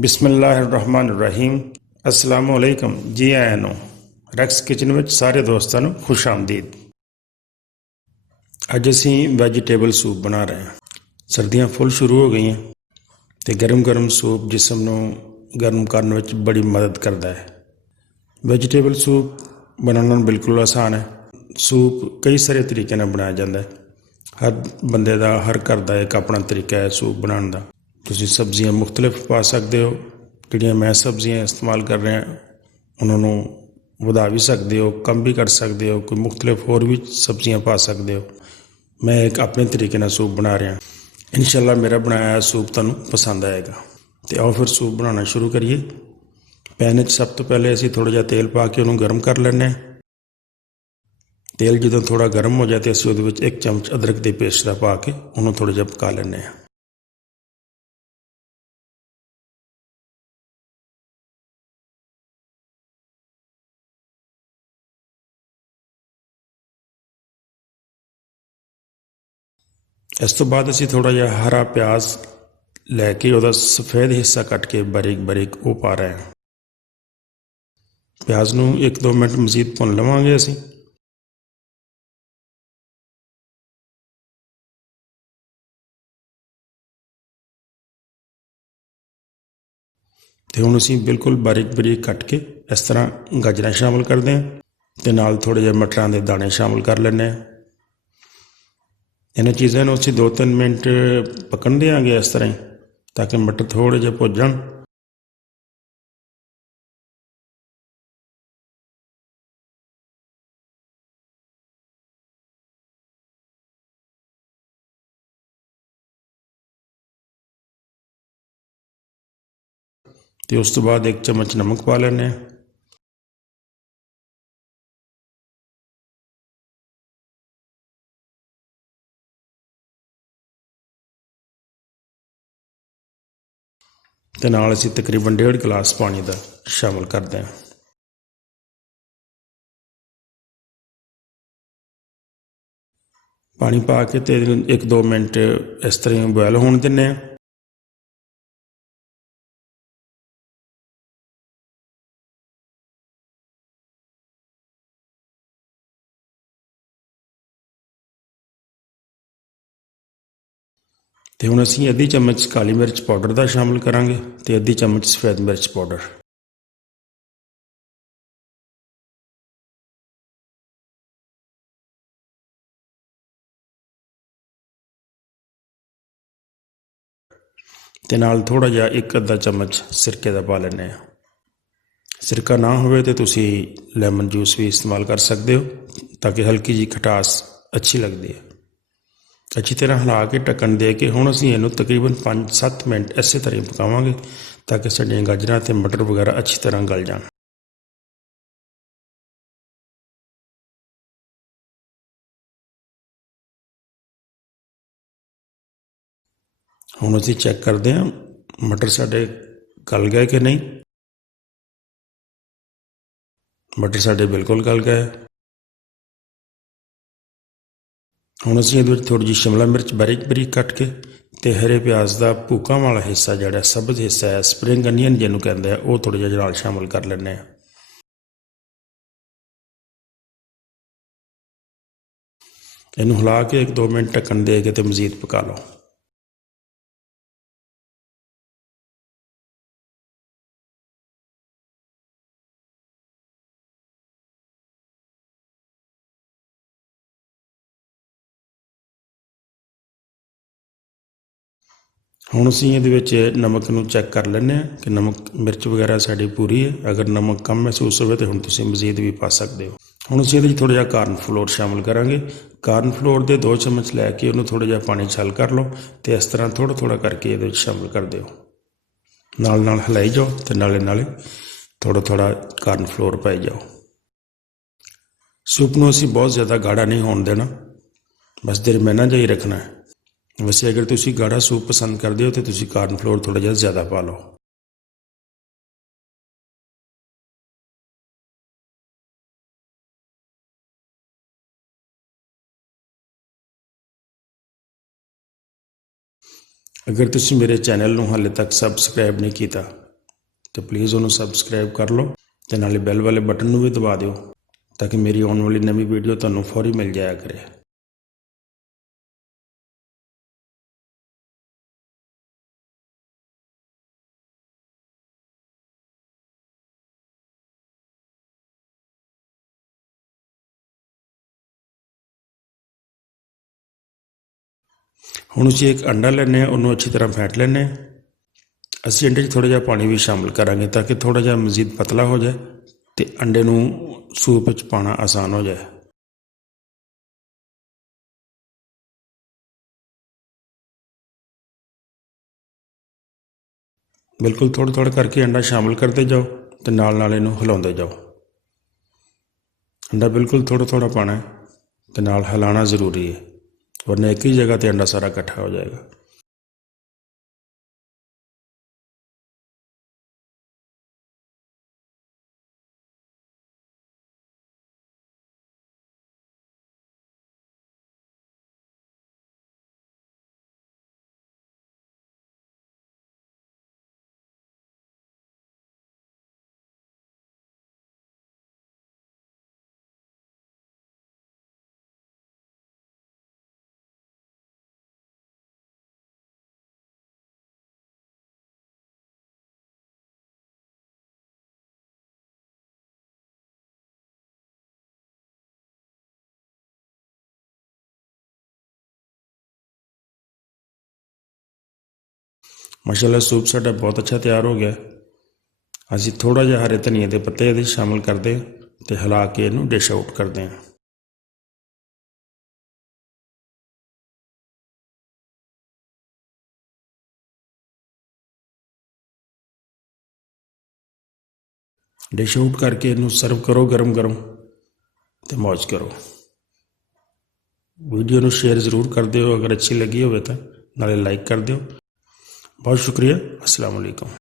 ਬਿਸਮਿਲ੍ਲਾਹਿਰਰਹਿਮਾਨਿਰਰਹੀਮ। अस्सलामु अलैकुम। जी आया ਨੂੰ ਰੈਕਸ ਕਿਚਨ ਵਿੱਚ ਸਾਰੇ ਦੋਸਤਾਂ ਨੂੰ ਖੁਸ਼ ਆਮਦੀਦ। ਅੱਜ ਅਸੀਂ ਵੈਜੀਟੇਬਲ ਸੂਪ ਬਣਾ ਰਹੇ ਹਾਂ। ਸਰਦੀਆਂ ਫੁੱਲ ਸ਼ੁਰੂ ਹੋ ਗਈਆਂ ਅਤੇ ਗਰਮ ਸੂਪ ਜਿਸਮ ਨੂੰ ਗਰਮ ਕਰਨ ਵਿੱਚ ਬੜੀ ਮਦਦ ਕਰਦਾ ਹੈ। ਵੈਜੀਟੇਬਲ ਸੂਪ ਬਣਾਉਣਾ ਬਿਲਕੁਲ ਆਸਾਨ ਹੈ। ਸੂਪ ਕਈ ਸਾਰੇ ਤਰੀਕੇ ਨਾਲ ਬਣਾਇਆ ਜਾਂਦਾ ਹੈ। ਹਰ ਬੰਦੇ ਦਾ, ਹਰ ਘਰ ਦਾ ਇੱਕ ਆਪਣਾ ਤਰੀਕਾ ਹੈ ਸੂਪ ਬਣਾਉਣ ਦਾ। ਤੁਸੀਂ ਸਬਜ਼ੀਆਂ ਮੁਖਤਲਿਫ ਪਾ ਸਕਦੇ ਹੋ। ਜਿਹੜੀਆਂ ਮੈਂ ਸਬਜ਼ੀਆਂ ਇਸਤੇਮਾਲ ਕਰ ਰਿਹਾ ਉਹਨਾਂ ਨੂੰ ਵਧਾ ਵੀ ਸਕਦੇ ਹੋ, ਕਮ ਵੀ ਕਰ ਸਕਦੇ ਹੋ। ਕੋਈ ਮੁਖਤਲਿਫ ਹੋਰ ਵੀ ਸਬਜ਼ੀਆਂ ਪਾ ਸਕਦੇ ਹੋ। ਮੈਂ ਇੱਕ ਆਪਣੇ ਤਰੀਕੇ ਨਾਲ ਸੂਪ ਬਣਾ ਰਿਹਾ। ਇਨਸ਼ਾ ਅੱਲਾ ਮੇਰਾ ਬਣਾਇਆ ਸੂਪ ਤੁਹਾਨੂੰ ਪਸੰਦ ਆਏਗਾ। ਅਤੇ ਆਓ ਫਿਰ ਸੂਪ ਬਣਾਉਣਾ ਸ਼ੁਰੂ ਕਰੀਏ। ਪੈਨ ਵਿੱਚ ਸਭ ਤੋਂ ਪਹਿਲੇ ਅਸੀਂ ਥੋੜ੍ਹਾ ਜਿਹਾ ਤੇਲ ਪਾ ਕੇ ਉਹਨੂੰ ਗਰਮ ਕਰ ਲੈਂਦੇ ਹਾਂ। ਤੇਲ ਜਦੋਂ ਥੋੜ੍ਹਾ ਗਰਮ ਹੋ ਜਾਏ ਤਾਂ ਅਸੀਂ ਉਹਦੇ ਵਿੱਚ 1 ਚਮਚ ਅਦਰਕ ਦੀ ਪੇਸਟ ਦਾ ਪਾ ਕੇ ਉਹਨੂੰ ਥੋੜ੍ਹਾ ਜਿਹਾ ਪਕਾ ਲੈਂਦੇ ਹਾਂ। ਇਸ ਤੋਂ ਬਾਅਦ ਅਸੀਂ ਥੋੜ੍ਹਾ ਜਿਹਾ ਹਰਾ ਪਿਆਜ਼ ਲੈ ਕੇ ਉਹਦਾ ਸਫੈਦ ਹਿੱਸਾ ਕੱਟ ਕੇ ਬਾਰੀਕ ਉਹ ਪਾ ਰਹੇ ਹਾਂ। ਪਿਆਜ਼ ਨੂੰ 1-2 ਮਿੰਟ ਮਜ਼ੀਦ ਭੁੰਨ ਲਵਾਂਗੇ ਅਸੀਂ। ਅਤੇ ਹੁਣ ਅਸੀਂ ਬਿਲਕੁਲ ਬਾਰੀਕ ਕੱਟ ਕੇ ਇਸ ਤਰ੍ਹਾਂ ਗਾਜਰਾਂ ਸ਼ਾਮਿਲ ਕਰਦੇ ਹਾਂ ਅਤੇ ਨਾਲ ਥੋੜ੍ਹੇ ਜਿਹੇ ਮਟਰਾਂ ਦੇ ਦਾਣੇ ਸ਼ਾਮਿਲ ਕਰ ਲੈਂਦੇ ਹਾਂ। ਇਹਨਾਂ ਚੀਜ਼ਾਂ ਨੂੰ ਅਸੀਂ 2-3 ਮਿੰਟ ਪਕਣ ਦਿਆਂਗੇ ਇਸ ਤਰ੍ਹਾਂ ਹੀ, ਤਾਂ ਕਿ ਮਟਰ ਥੋੜ੍ਹੇ ਜਿਹੇ ਭੁੱਜ ਜਾਣ। ਅਤੇ ਉਸ ਤੋਂ ਬਾਅਦ 1 ਚਮਚ ਨਮਕ ਪਾ ਲੈਂਦੇ ਹਾਂ। ਅਤੇ ਨਾਲ ਅਸੀਂ ਤਕਰੀਬਨ 1.5 ਗਲਾਸ ਪਾਣੀ ਦਾ ਸ਼ਾਮਿਲ ਕਰਦੇ ਹਾਂ। ਪਾਣੀ ਪਾ ਕੇ ਅਤੇ 1-2 ਮਿੰਟ ਇਸ ਤਰ੍ਹਾਂ ਹੀ ਬੋਇਲ ਹੋਣ ਦਿੰਦੇ ਹਾਂ। ਅਤੇ ਹੁਣ ਅਸੀਂ ਅੱਧੀ ਚਮਚ ਕਾਲੀ ਮਿਰਚ ਪਾਊਡਰ ਦਾ ਸ਼ਾਮਿਲ ਕਰਾਂਗੇ ਅਤੇ ਅੱਧੀ ਚਮਚ ਸਫੈਦ ਮਿਰਚ ਪਾਊਡਰ। ਅਤੇ ਨਾਲ ਥੋੜ੍ਹਾ ਜਿਹਾ 1-ਅੱਧਾ ਚਮਚ ਸਿਰਕੇ ਦਾ ਪਾ ਲੈਂਦੇ ਹਾਂ। ਸਿਰਕਾ ਨਾ ਹੋਵੇ ਤਾਂ ਤੁਸੀਂ ਲੈਮਨ ਜੂਸ ਵੀ ਇਸਤੇਮਾਲ ਕਰ ਸਕਦੇ ਹੋ, ਤਾਂ ਕਿ ਹਲਕੀ ਜਿਹੀ ਖਟਾਸ ਅੱਛੀ ਲੱਗਦੀ ਹੈ। ਅੱਛੀ ਤਰ੍ਹਾਂ ਹਿਲਾ ਕੇ ਢੱਕਣ ਦੇ ਕੇ ਹੁਣ ਅਸੀਂ ਇਹਨੂੰ ਤਕਰੀਬਨ 5-7 ਮਿੰਟ ਇਸੇ ਤਰ੍ਹਾਂ ਹੀ ਪਕਾਵਾਂਗੇ, ਤਾਂ ਕਿ ਸਾਡੀਆਂ ਗਾਜਰਾਂ ਅਤੇ ਮਟਰ ਵਗੈਰਾ ਅੱਛੀ ਤਰ੍ਹਾਂ ਗਲ ਜਾਣ। ਹੁਣ ਅਸੀਂ ਚੈੱਕ ਕਰਦੇ ਹਾਂ ਮਟਰ ਸਾਡੇ ਗਲ ਗਏ ਕਿ ਨਹੀਂ। ਮਟਰ ਸਾਡੇ ਬਿਲਕੁਲ ਗਲ ਗਏ। ਹੁਣ ਅਸੀਂ ਇਹਦੇ ਵਿੱਚ ਥੋੜ੍ਹੀ ਜਿਹੀ ਸ਼ਿਮਲਾ ਮਿਰਚ ਬਾਰੀਕ ਕੱਟ ਕੇ ਅਤੇ ਹਰੇ ਪਿਆਜ਼ ਦਾ ਭੂਕਾਂ ਵਾਲਾ ਹਿੱਸਾ ਜਿਹੜਾ ਸਬਜ਼ ਹਿੱਸਾ ਹੈ, ਸਪਰਿੰਗ ਅਨੀਅਨ ਜਿਹਨੂੰ ਕਹਿੰਦੇ ਆ, ਉਹ ਥੋੜ੍ਹਾ ਜਿਹਾ ਨਾਲ ਸ਼ਾਮਿਲ ਕਰ ਲੈਂਦੇ ਹਾਂ। ਇਹਨੂੰ ਹਿਲਾ ਕੇ 1-2 ਮਿੰਟ ਢੱਕਣ ਦੇ ਕੇ ਅਤੇ ਮਜ਼ੀਦ ਪਕਾ ਲਓ। ਹੁਣ ਅਸੀਂ ਇਹਦੇ ਵਿੱਚ ਨਮਕ ਨੂੰ ਚੈੱਕ ਕਰ ਲੈਂਦੇ ਹਾਂ ਕਿ ਨਮਕ ਮਿਰਚ ਵਗੈਰਾ ਸਾਡੀ ਪੂਰੀ ਹੈ। ਅਗਰ ਨਮਕ ਕਮ ਮਹਿਸੂਸ ਹੋਵੇ ਤਾਂ ਹੁਣ ਤੁਸੀਂ ਮਜ਼ੀਦ ਵੀ ਪਾ ਸਕਦੇ ਹੋ। ਹੁਣ ਅਸੀਂ ਇਹਦੇ ਵਿੱਚ ਥੋੜ੍ਹਾ ਜਿਹਾ ਕਾਰਨ ਫਲੋਰ ਸ਼ਾਮਿਲ ਕਰਾਂਗੇ। ਕਾਰਨ ਫਲੋਰ ਦੇ 2 ਚਮਚ ਲੈ ਕੇ ਉਹਨੂੰ ਥੋੜ੍ਹਾ ਜਿਹਾ ਪਾਣੀ 'ਚ ਹੱਲ ਕਰ ਲਓ ਅਤੇ ਇਸ ਤਰ੍ਹਾਂ ਥੋੜ੍ਹਾ ਕਰਕੇ ਇਹਦੇ ਵਿੱਚ ਸ਼ਾਮਿਲ ਕਰ ਦਿਓ। ਨਾਲ ਹਿਲਾਈ ਜਾਓ ਅਤੇ ਨਾਲੇ ਥੋੜ੍ਹਾ ਕਾਰਨ ਫਲੋਰ ਪਾਈ ਜਾਓ। ਸੂਪ ਨੂੰ ਅਸੀਂ ਬਹੁਤ ਜ਼ਿਆਦਾ ਗਾੜਾ ਨਹੀਂ ਹੋਣ ਦੇਣਾ, ਬਸ ਦਰਮਿਆਨਾ ਜਿਹਾ ਹੀ ਰੱਖਣਾ ਹੈ। ਵੈਸੇ ਅਗਰ ਤੁਸੀਂ ਗਾੜਾ ਸੂਪ ਪਸੰਦ ਕਰਦੇ ਹੋ ਤਾਂ ਤੁਸੀਂ ਕਾਰਨ ਫਲੋਰ ਥੋੜ੍ਹਾ ਜਿਹਾ ਜ਼ਿਆਦਾ ਪਾ ਲਓ। ਅਗਰ ਤੁਸੀਂ ਮੇਰੇ ਚੈਨਲ ਨੂੰ ਹਾਲੇ ਤੱਕ ਸਬਸਕ੍ਰਾਈਬ ਨਹੀਂ ਕੀਤਾ तो प्लीज़ उन्होंने सबसक्राइब कर लो तो नाले बैल वाले बटन भी दबा दिओ ताकि मेरी आने वाली नवी वीडियो तुहानूं फौरी मिल जाया करे। हुण असीं एक अंडा लैने, उन्होंने अच्छी तरह फैंट लैने। असीं अंडे 'च थोड़ा जिहा पानी भी शामिल करांगे ताकि थोड़ा जिहा मजीद पतला हो जाए तो अंडे नूं सूप विच पाना आसान हो जाए। बिल्कुल थोड़ा थोड़ा करके अंडा शामिल करते जाओ तो नाल नाल इहनूं हिलाउंदे जाओ। अंडा बिल्कुल थोड़ा थोड़ा पाना है तो नाल हिलाना ज़रूरी है, वरना एक ही जगह तो अंडा सारा इकट्ठा हो जाएगा। माशाल्लाह सूप साडा बहुत अच्छा तैयार हो गया। असीं थोड़ा जिहा हरे धनिए के पत्ते इहदे शामिल करते तो हिला के इहनूं डिश आउट करते हैं। डिश आउट करके इहनूं सर्व करो गरम गरम तो मौज करो। वीडियो नूं शेयर जरूर कर दिओ अगर अच्छी लगी होवे तो, नाले लाइक कर दिओ। बहुत शुक्रिया। अस्सलाम वालेकुम।